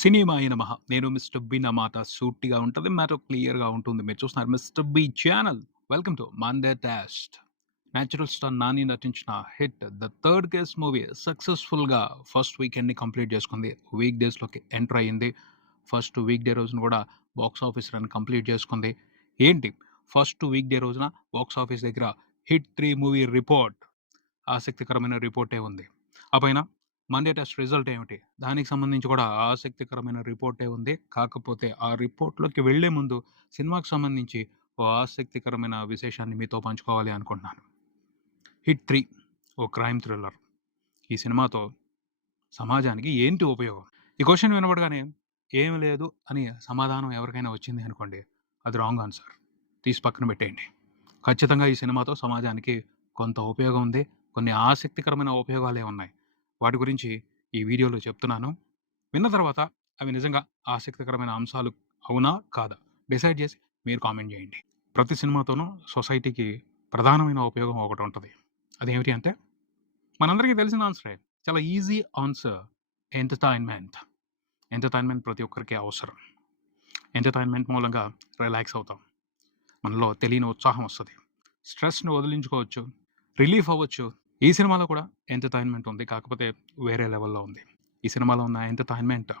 సినిమాయ నమః. నేను mister B. నా మాట సూటిగా ఉంటది. మ్యాటర్ క్లియర్‌గా ఉంటుంది. మీరు చూస్తున్నారు mister B channel. Welcome to Monday test. Natural star Nani నటించిన hit 'the third case' movie సక్సెస్‌ఫుల్‌గా ఫస్ట్ వీకెండ్‌ని కంప్లీట్ చేసుకుంది. వీక్ డేస్‌లోకి ఎంటర్ అయింది. ఫస్ట్ వీక్ డే రోజున కూడా బాక్స్ ఆఫీస్ రన్ కంప్లీట్ చేసుకుంది. ఏంటి ఫస్ట్ వీక్ డే రోజున బాక్స్ ఆఫీస్ దగ్గర హిట్ 3 మూవీ రిపోర్ట్ ఆసక్తికరమైన రిపోర్టే ఉంది. ఆ పైన మండే టెస్ట్ రిజల్ట్ ఏమిటి? దానికి సంబంధించి కూడా ఆసక్తికరమైన రిపోర్టే ఉంది. కాకపోతే ఆ రిపోర్ట్‌లోకి వెళ్ళే ముందు సినిమాకి సంబంధించి ఓ ఆసక్తికరమైన విశేషాన్ని మీతో పంచుకోవాలి అనుకుంటున్నాను. 'హిట్ 3' ఓ క్రైమ్ థ్రిల్లర్. ఈ సినిమాతో సమాజానికి ఏంటి ఉపయోగం? ఈ క్వెషన్ వినపడగానే ఏమి లేదు అని సమాధానం ఎవరికైనా వచ్చింది అనుకోండి, అది రాంగ్ ఆన్సర్. తీసి పక్కన పెట్టేయండి. ఖచ్చితంగా ఈ సినిమాతో సమాజానికి కొంత ఉపయోగం ఉంది. కొన్ని ఆసక్తికరమైన ఉపయోగాలే ఉన్నాయి. వాటి గురించి ఈ వీడియోలో చెప్తున్నాను. విన్న తర్వాత అవి నిజంగా ఆసక్తికరమైన అంశాలు అవునా? కాదా? డిసైడ్ చేసి మీరు కామెంట్ చేయండి. ప్రతి సినిమాతోనూ సొసైటీకి ప్రధానమైన ఉపయోగం ఒకటుంటది. అదేమిటి అంటే మనందరికీ తెలిసిన ఆన్సరే. చాలా ఈజీ ఆన్సర్. ఎంటర్‌టైన్‌మెంట్. ఎంటర్‌టైన్‌మెంట్ ప్రతి ఒక్కరికి అవసరం. ఎంటర్‌టైన్‌మెంట్ మూలంగా రిలాక్స్ అవుతాం. మనలో తెలియని ఉత్సాహం వస్తది. స్ట్రెస్‌ని వదిలించుకోవచ్చు. రిలీఫ్ అవ్వచ్చు. ఈ సినిమాలో కూడా ఎంటర్‌టైన్‌మెంట్ ఉంది. కాకపోతే వేరే లెవెల్‌లో ఉంది. ఈ సినిమాలో ఉన్న ఎంటర్‌టైన్‌మెంట్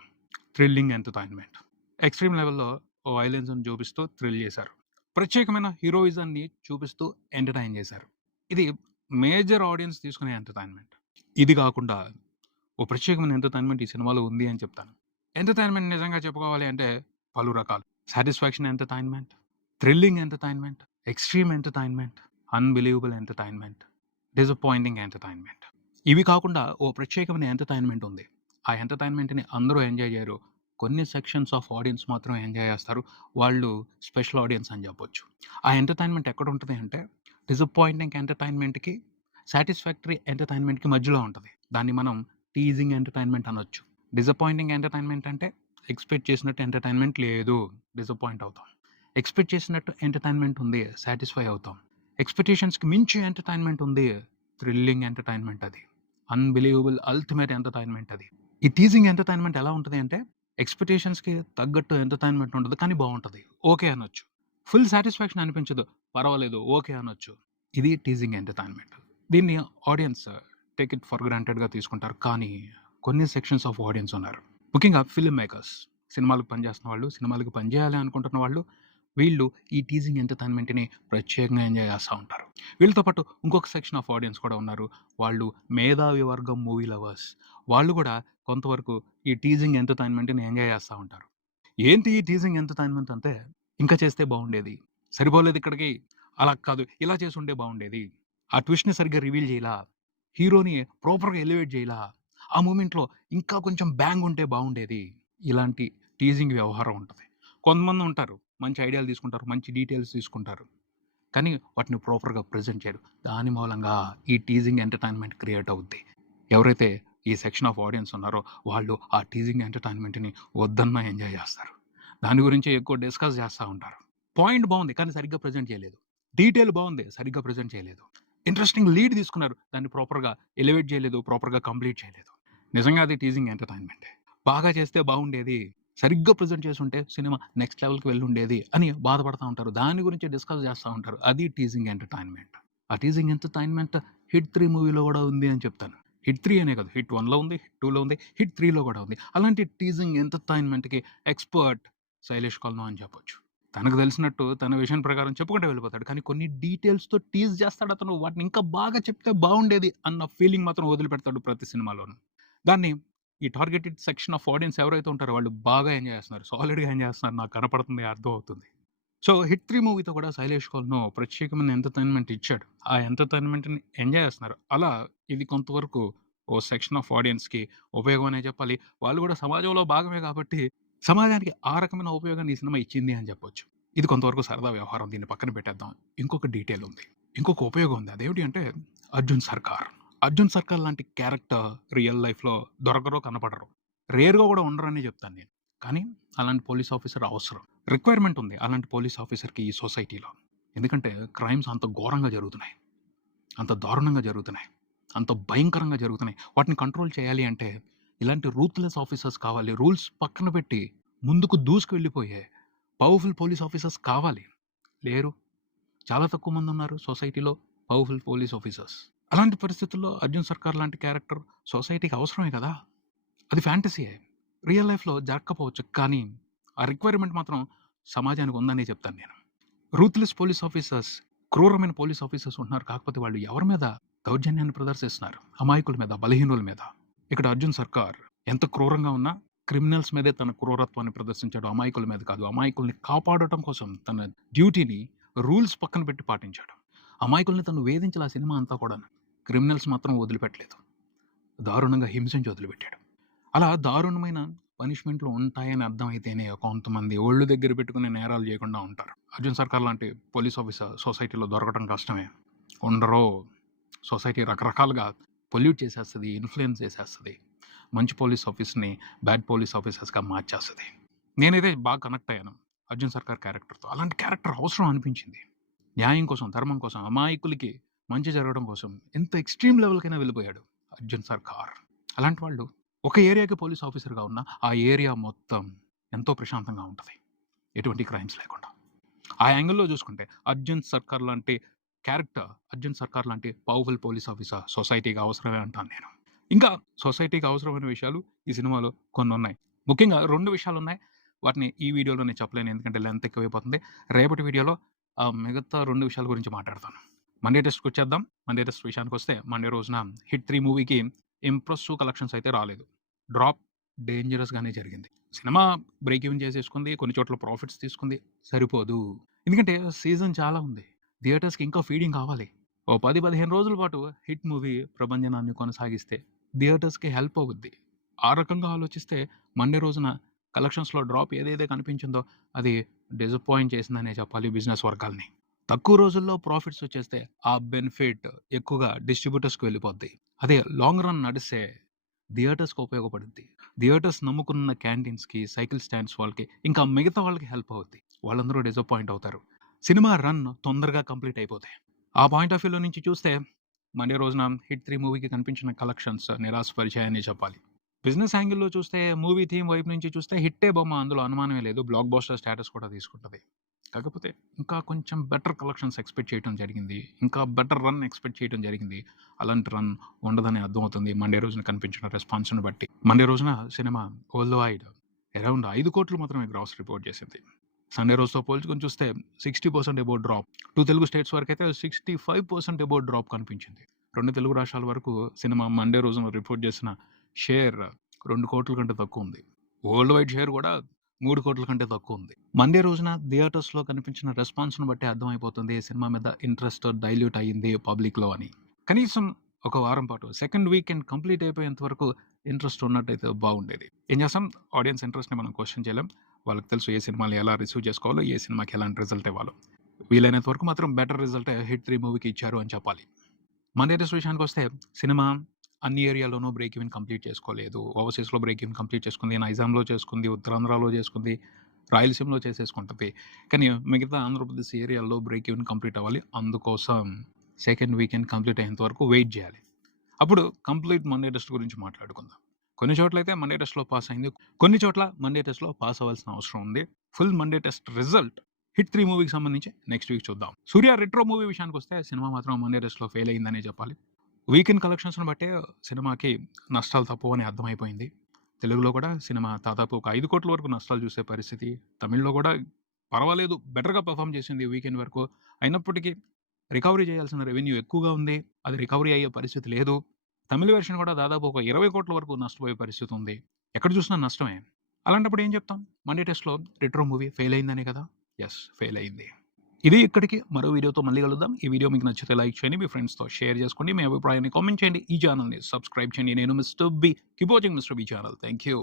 థ్రిల్లింగ్ ఎంటర్‌టైన్‌మెంట్. ఎక్స్‌ట్రీమ్ లెవెల్‌లో వయలెన్స్‌ని చూపిస్తూ థ్రిల్ చేశారు. ప్రత్యేకమైన హీరోయిజాన్ని చూపిస్తూ ఎంటర్‌టైన్ చేశారు. ఇది మేజర్ ఆడియన్స్ తీసుకునే ఎంటర్‌టైన్‌మెంట్. ఇది కాకుండా ఓ ప్రత్యేకమైన ఎంటర్‌టైన్‌మెంట్ ఈ సినిమాలో ఉంది అని చెప్తాను. ఎంటర్‌టైన్‌మెంట్ నిజంగా చెప్పుకోవాలి అంటే పలు రకాలు. Satisfaction entertainment, thrilling entertainment, extreme entertainment, unbelievable entertainment, disappointing entertainment. ఇవి కాకుండా ఓ ప్రత్యేకమైన ఎంటర్‌టైన్‌మెంట్ ఉంది. ఆ ఎంటర్‌టైన్‌మెంట్‌ని అందరూ ఎంజాయ్ చేయరు. కొన్ని సెక్షన్స్ ఆఫ్ ఆడియన్స్ మాత్రం ఎంజాయ్ చేస్తారు. వాళ్ళు స్పెషల్ ఆడియన్స్ అని చెప్పొచ్చు. ఆ ఎంటర్‌టైన్‌మెంట్ ఎక్కడుంటది అంటే డిసప్పాయింటింగ్ ఎంటర్‌టైన్‌మెంట్‌కి, సాటిస్ఫాక్టరీ ఎంటర్‌టైన్‌మెంట్‌కి మధ్యలో ఉంటది. దాన్ని మనం టీజింగ్ ఎంటర్‌టైన్‌మెంట్ అనొచ్చు. డిసప్పాయింటింగ్ ఎంటర్‌టైన్‌మెంట్ అంటే ఎక్స్‌పెక్ట్ చేసినట్టు ఎంటర్‌టైన్‌మెంట్ లేదు. డిసప్పాయింట్ అవుతాం. ఎక్స్‌పెక్ట్ చేసినట్టు ఎంటర్‌టైన్‌మెంట్ ఉంది. సాటిస్ఫై అవుతాం. ఎక్స్‌పెక్టేషన్స్‌కి మించి ఎంటర్‌టైన్‌మెంట్ ఉంది. థ్రిల్లింగ్ ఎంటర్‌టైన్‌మెంట్ అది. అన్‌బిలీవబుల్ అల్టిమేట్ ఎంటర్‌టైన్‌మెంట్ అది. ఈ టీజింగ్ ఎంటర్‌టైన్‌మెంట్ ఎలా ఉంటది అంటే ఎక్స్‌పెక్టేషన్స్‌కి తగ్గట్టు ఎంటర్‌టైన్‌మెంట్ ఉండదు. కానీ బావుంటది. ఓకే అనొచ్చు. ఫుల్ సాటిస్ఫాక్షన్ అనిపించదు. పర్వాలేదు. ఓకే అనొచ్చు. ఇది టీజింగ్ ఎంటర్‌టైన్‌మెంట్. దీన్ని ఆడియన్స్ టేక్ ఇట్ ఫర్ గ్రాంటెడ్‌గా తీసుకుంటారు. కానీ కొన్ని సెక్షన్స్ ఆఫ్ ఆడియన్స్ ఉన్నారు. ముఖ్యంగా ఫిల్మ్ మేకర్స్. సినిమాలకు పనిచేస్తున్న వాళ్ళు, సినిమాలకు పనిచేయాలి అనుకుంటున్న వాళ్ళు, వీళ్ళు ఈ టీజింగ్ ఎంటర్‌టైన్‌మెంట్‌ని ప్రత్యేకంగా ఎంజాయ్ చేస్తా ఉంటారు. వీళ్ళతో పాటు ఇంకొక సెక్షన్ ఆఫ్ ఆడియన్స్ కూడా ఉన్నారు. వాళ్ళు మేధావి వర్గం మూవీ లవర్స్. వాళ్ళు కూడా కొంతవరకు ఈ టీజింగ్ ఎంటర్‌టైన్‌మెంట్‌ని ఎంజాయ్ చేస్తా ఉంటారు. ఏంటి ఈ టీజింగ్ ఎంటర్‌టైన్‌మెంట్ అంటే, ఇంకా చేస్తే బావుండేది. సరిపోలేదు ఇక్కడికి. అలా కాదు. ఇలా చేసుంటే బావుండేది. ఆ ట్విస్ట్‌ని సరిగ్గా రివీల్ చేయలా. హీరోని ప్రాపర్‌గా ఎలివేట్ చేయలా. ఆ మూమెంట్‌లో ఇంకా కొంచెం బ్యాంగ్ ఉంటే బావుండేది. ఇలాంటి టీజింగ్ వ్యవహారం ఉంటది. కొంతమంది ఉంటారు. మంచి ఐడియాలు తీసుకుంటారు. మంచి డీటెయిల్స్ తీసుకుంటారు. కానీ వాటిని ప్రాపర్‌గా ప్రెజెంట్ చేయరు. దాని మూలంగా ఈ టీజింగ్ ఎంటర్‌టైన్‌మెంట్ క్రియేట్ అవుద్ది. ఎవరైతే ఈ సెక్షన్ ఆఫ్ ఆడియన్స్ ఉన్నారో వాళ్ళు ఆ టీజింగ్ ఎంటర్‌టైన్‌మెంట్‌ని వద్దన్నా ఎంజాయ్ చేస్తారు. దాని గురించి ఎక్కువ డిస్కస్ చేస్తా ఉంటారు. పాయింట్ బావుంది. కానీ సరిగ్గా ప్రెజెంట్ చేయలేదు. డీటెయిల్ బావుంది. సరిగ్గా ప్రెజెంట్ చేయలేదు. ఇంట్రెస్టింగ్ లీడ్ తీసుకున్నారు. దాన్ని ప్రాపర్‌గా ఎలివేట్ చేయలేదు. ప్రాపర్‌గా కంప్లీట్ చేయలేదు. నిజంగా అది టీజింగ్ ఎంటర్‌టైన్‌మెంటే. బాగా చేస్తే బావుండేది. సరిగ్గా ప్రెజెంట్ చేసుంటే సినిమా నెక్స్ట్ లెవెల్‌కి వెళ్ళుండేది అని బాధపడతా ఉంటారు. దాని గురించి డిస్కస్ చేస్తా ఉంటారు. అది టీజింగ్ ఎంటర్‌టైన్‌మెంట్. ఆ టీజింగ్ ఎంటర్‌టైన్‌మెంట్ 'హిట్ 3' మూవీలో కూడా ఉంది అని చెప్తాను. 'హిట్ 3' అనే కాదు. 'హిట్ 1'లో ఉంది. 'హిట్ 2'లో ఉంది. 'హిట్ 3'లో కూడా ఉంది. అలాంటి టీజింగ్ ఎంటర్‌టైన్‌మెంట్‌కి ఎక్స్‌పర్ట్ శైలేష్ కొలను అని చెప్పొచ్చు. తనకు తెలిసినట్టు తన విషన్ ప్రకారం చెప్పుకుంటూ వెళ్ళిపోతాడు. కానీ కొన్ని డీటెయిల్స్‌తో టీజ్ చేస్తాడు అతను. వాటిని ఇంకా బాగా చెప్తే బావుండేది అన్న ఫీలింగ్ మాత్రం వదిలిపెడతాడు ప్రతి సినిమాలోను. దాన్ని ఈ టార్గెటెడ్ సెక్షన్ ఆఫ్ ఆడియన్స్ ఎవరైతే ఉంటారో వాళ్ళు బాగా ఎంజాయ్ చేస్తున్నారు. సాలిడ్‌గా ఎంజాయ్ చేస్తున్నారు. నాకు కనపడుతుంది. అర్థమవుతుంది. సో 'హిట్ 3' మూవీతో కూడా శైలేష్ కొలను ప్రత్యేకమైన ఎంటర్‌టైన్‌మెంట్ ఇచ్చాడు. ఆ ఎంటర్‌టైన్‌మెంట్‌ని ఎంజాయ్ చేస్తున్నారు. అలా ఇది కొంతవరకు ఓ సెక్షన్ ఆఫ్ ఆడియన్స్‌కి ఉపయోగం అనే చెప్పాలి. వాళ్ళు కూడా సమాజంలో భాగమే కాబట్టి సమాజానికి ఆ రకమైన ఉపయోగాన్ని ఈ సినిమా ఇచ్చింది అని చెప్పొచ్చు. ఇది కొంతవరకు సరదా వ్యవహారం. దీన్ని పక్కన పెట్టేద్దాం. ఇంకొక డీటెయిల్ ఉంది. ఇంకొక ఉపయోగం ఉంది. అదేమిటి అంటే 'అర్జున్ సర్కార్.' 'అర్జున్ సర్కార్' లాంటి క్యారెక్టర్ రియల్ లైఫ్‌లో దొరకరు, కనపడరు. రేర్‌గా కూడా ఉండరనే చెప్తాను నేను. కానీ అలాంటి పోలీస్ ఆఫీసర్ అవసరం. రిక్వైర్మెంట్ ఉంది అలాంటి పోలీస్ ఆఫీసర్‌కి ఈ సొసైటీలో. ఎందుకంటే క్రైమ్స్ అంత ఘోరంగా జరుగుతున్నాయి. అంత దారుణంగా జరుగుతున్నాయి. అంత భయంకరంగా జరుగుతున్నాయి. వాటిని కంట్రోల్ చేయాలి అంటే ఇలాంటి రూత్‌లెస్ ఆఫీసర్స్ కావాలి. రూల్స్ పక్కన పెట్టి ముందుకు దూసుకు వెళ్ళిపోయే పవర్‌ఫుల్ పోలీస్ ఆఫీసర్స్ కావాలి. లేరు. చాలా తక్కువ మందున్నారు సొసైటీలో పవర్‌ఫుల్ పోలీస్ ఆఫీసర్స్. అలాంటి పరిస్థితుల్లో 'అర్జున్ సర్కార్' లాంటి క్యారెక్టర్ సొసైటీకి అవసరమే కదా! అది ఫ్యాంటసీయే. రియల్ లైఫ్‌లో జరగకపోవచ్చు. కానీ ఆ రిక్వైర్మెంట్ మాత్రం సమాజానికి ఉందనే చెప్తాను నేను. రూత్‌లెస్ పోలీస్ ఆఫీసర్స్, క్రూరమైన పోలీస్ ఆఫీసర్స్ ఉంటున్నారు. కాకపోతే వాళ్ళు ఎవరి మీద దౌర్జన్యాన్ని ప్రదర్శిస్తున్నారు? అమాయకుల మీద, బలహీనుల మీద. ఇక్కడ 'అర్జున్ సర్కార్' ఎంత క్రూరంగా ఉన్నా క్రిమినల్స్ మీదే తన క్రూరత్వాన్ని ప్రదర్శించాడు. అమాయకుల మీద కాదు. అమాయకుల్ని కాపాడటం కోసం తన డ్యూటీని రూల్స్ పక్కన పెట్టి పాటించాడు. అమాయకుల్ని తను వేధించాలి ఆ సినిమా అంతా కూడాను. క్రిమినల్స్ మాత్రం వదిలిపెట్టలేదు. దారుణంగా హింసించి వదిలిపెట్టాడు. అలా దారుణమైన పనిష్మెంట్లు ఉంటాయని అర్థమైతేనే కొంతమంది ఒళ్ళు దగ్గర పెట్టుకుని నేరాలు చేయకుండా ఉంటారు. 'అర్జున్ సర్కార్' లాంటి పోలీస్ ఆఫీసర్ సొసైటీలో దొరకడం కష్టమే. ఉండరు. సొసైటీ రకరకాలుగా పొల్యూట్ చేసేస్తది. ఇన్‌ఫ్లుయెన్స్ చేసేస్తది. మంచి పోలీస్ ఆఫీసర్‌ని బ్యాడ్ పోలీస్ ఆఫీసర్స్‌గా మార్చేస్తది. నేనైతే బాగా కనెక్ట్ అయ్యాను 'అర్జున్ సర్కార్' క్యారెక్టర్‌తో. అలాంటి క్యారెక్టర్ అవసరం అనిపించింది. న్యాయం కోసం, ధర్మం కోసం, అమాయకులకి మంచి జరగడం కోసం ఎంత ఎక్స్‌ట్రీమ్ లెవెల్‌కైనా వెళ్ళిపోయాడు 'అర్జున్ సర్కార్.' అలాంటి వాళ్ళు ఒక ఏరియాకి పోలీస్ ఆఫీసర్‌గా ఉన్నా ఆ ఏరియా మొత్తం ఎంతో ప్రశాంతంగా ఉంటది. ఎటువంటి క్రైమ్స్ లేకుండా. ఆ యాంగిల్‌లో చూసుకుంటే 'అర్జున్ సర్కార్' లాంటి క్యారెక్టర్, 'అర్జున్ సర్కార్' లాంటి పవర్‌ఫుల్ పోలీస్ ఆఫీసర్ సొసైటీకి అవసరమే అంటాను నేను. ఇంకా సొసైటీకి అవసరమైన విషయాలు ఈ సినిమాలో కొన్నున్నాయి. ముఖ్యంగా 2 విషయాలున్నాయి. వాటిని ఈ వీడియోలో నేను చెప్పలేను. ఎందుకంటే లెంత్ ఎక్కువైపోతుంది. రేపటి వీడియోలో మిగతా 2 విషయాల గురించి మాట్లాడతాను. మండే టెస్ట్‌కొచ్చేద్దాం. మండే టెస్ట్ విషయానికొస్తే మండే రోజున 'హిట్ 3' మూవీకి ఇంప్రెసివ్ కలెక్షన్స్ అయితే రాలేదు. డ్రాప్ డేంజరస్‌గానే జరిగింది. సినిమా బ్రేక్ ఈవెన్ చేసేసుకుంది. కొన్ని చోట్ల ప్రాఫిట్స్ తీసుకుంది. సరిపోదు. ఎందుకంటే సీజన్ చాలా ఉంది. థియేటర్స్‌కి ఇంకా ఫీడింగ్ కావాలి. ఓ 10, 15 రోజుల పాటు హిట్ మూవీ ప్రభంజనాన్ని కొనసాగిస్తే థియేటర్స్‌కి హెల్ప్ అవుద్ది. ఆ రకంగా ఆలోచిస్తే మండే రోజున కలెక్షన్స్‌లో డ్రాప్ ఏదైతే కనిపించిందో అది డిసప్పాయింట్ చేసిందనే చెప్పాలి బిజినెస్ వర్గాల్ని. తక్కువ రోజుల్లో ప్రాఫిట్స్ వచ్చేస్తే ఆ బెనిఫిట్ ఎక్కువగా డిస్ట్రిబ్యూటర్స్‌కి వెళ్ళిపోద్ది. అదే లాంగ్ రన్ నడిస్తే థియేటర్స్‌కి ఉపయోగపడుద్ది. థియేటర్స్ నమ్ముకున్న క్యాంటీన్స్‌కి, సైకిల్ స్టాండ్స్ వాళ్ళకి, ఇంకా మిగతా వాళ్ళకి హెల్ప్ అవుద్ది. వాళ్ళందరూ డిసప్పాయింట్ అవుతారు. సినిమా రన్ తొందరగా కంప్లీట్ అయిపోతాయి. ఆ పాయింట్ ఆఫ్ వ్యూలో నుంచి చూస్తే మండే రోజున 'హిట్ 3' మూవీకి కనిపించిన కలెక్షన్స్ నిరాశపరిచాయనే చెప్పాలి. బిజినెస్ యాంగిల్‌లో చూస్తే మూవీ థీమ్ వైపు నుంచి చూస్తే హిట్టే బొమ్మ అందులో అనుమానమే లేదు. బ్లాక్ బస్టర్ స్టేటస్ కూడా తీసుకుంటది. కాకపోతే ఇంకా కొంచెం బెటర్ కలెక్షన్స్ ఎక్స్‌పెక్ట్ చేయడం జరిగింది. ఇంకా బెటర్ రన్ ఎక్స్‌పెక్ట్ చేయడం జరిగింది. అలాంటి రన్ ఉండదని అర్థమవుతుంది మండే రోజున కనిపించిన రెస్పాన్స్‌ని బట్టి. మండే రోజున సినిమా వరల్డ్ వైడ్ అరౌండ్ 5 కోట్లు మాత్రమే గ్రాస్ రిపోర్ట్ చేసింది. సండే రోజుతో పోల్చుకొని చూస్తే 60% అబోవ్ డ్రాప్. 2 తెలుగు స్టేట్స్ వరకైతే 65% అబోవ్ డ్రాప్ కనిపించింది. 2 తెలుగు రాష్ట్రాల వరకు సినిమా మండే రోజున రిపోర్ట్ చేసిన షేర్ 2 కోట్ల కంటే తక్కువ ఉంది. వరల్డ్ వైడ్ షేర్ కూడా 3 కోట్ల కంటే తక్కువ ఉంది. మండే రోజున థియేటర్స్‌లో కనిపించిన రెస్పాన్స్‌ని బట్టి అర్థమైపోతుంది సినిమా మీద ఇంట్రెస్ట్ డైల్యూట్ అయ్యింది పబ్లిక్‌లో అని. కనీసం ఒక వారం పాటు సెకండ్ వీకెండ్ కంప్లీట్ అయిపోయేంత వరకు ఇంట్రెస్ట్ ఉన్నట్టయితే బాగుండేది. ఏం చేస్తాం, ఆడియన్స్ ఇంట్రెస్ట్‌ని మనం క్వెషన్ చేయలేం. వాళ్ళకి తెలుసు ఏ సినిమాని ఎలా రిసీవ్ చేసుకోవాలో, ఏ సినిమాకి ఎలాంటి రిజల్ట్ ఇవ్వాలో. వీలైనంత వరకు మాత్రం బెటర్ రిజల్టే 'హిట్ 3' మూవీకి ఇచ్చారు అని చెప్పాలి. మండే టెస్ట్ విషయానికొస్తే సినిమా అన్ని ఏరియాలోనూ బ్రేక్ ఈవెన్ కంప్లీట్ చేసుకోలేదు. ఓవర్‌సీస్‌లో బ్రేక్ ఈవెన్ కంప్లీట్ చేసుకుంది. నైజాంలో చేసుకుంది. ఉత్తరాంధ్రలో చేసుకుంది. రాయలసీమలో చేసేసుకుంటది. కానీ మిగతా ఆంధ్రప్రదేశ్ ఏరియాల్లో బ్రేక్ ఈవెన్ కంప్లీట్ అవ్వాలి. అందుకోసం సెకండ్ వీకెండ్ కంప్లీట్ అయ్యేంత వరకు వెయిట్ చేయాలి. అప్పుడు కంప్లీట్ మండే టెస్ట్ గురించి మాట్లాడుకుందాం. కొన్ని చోట్లయితే మండే టెస్ట్‌లో పాస్ అయింది. కొన్ని చోట్ల మండే టెస్ట్‌లో పాస్ అవ్వాల్సిన అవసరం ఉంది. Full Monday test result 'hit 3' మూవీకి సంబంధించి నెక్స్ట్ వీక్ చూద్దాం. 'సూర్య రెట్రో' మూవీ విషయానికొస్తే సినిమా మాత్రం మండే టెస్ట్‌లో ఫెయిల్ అయిందనే చెప్పాలి. వీకెండ్ కలెక్షన్స్‌ని బట్టే సినిమాకి నష్టాలు తప్పవని అర్థమైపోయింది. తెలుగులో కూడా సినిమా దాదాపు ఒక 5 కోట్ల వరకు నష్టాలు చూసే పరిస్థితి. తమిళ్‌లో కూడా పర్వాలేదు బెటర్‌గా పెర్ఫార్మ్ చేసింది వీకెండ్ వరకు. అయినప్పటికీ రికవరీ చేయాల్సిన రెవెన్యూ ఎక్కువగా ఉంది. అది రికవరీ అయ్యే పరిస్థితి లేదు. తమిళ్ వెర్షన్ కూడా దాదాపు ఒక 20 కోట్ల వరకు నష్టపోయే పరిస్థితి ఉంది. ఎక్కడ చూసినా నష్టమే. అలాంటప్పుడు ఏం చెప్తాం? మండే టెస్ట్‌లో రెట్రో మూవీ ఫెయిల్ అయిందనే కదా! యెస్, ఫెయిల్ అయింది. ఇది ఇక్కడికి. మరో వీడియోతో మళ్ళీ కలుద్దాం. ఈ వీడియో మీకు నచ్చితే లైక్ చేయండి. మీ ఫ్రెండ్స్‌తో షేర్ చేసుకోండి. మీ అభిప్రాయాన్ని కామెంట్ చేయండి. ఈ ఛానెల్‌ని సబ్స్క్రైబ్ చేయండి. నేను mister B. Keep watching mister B channel. Thank you.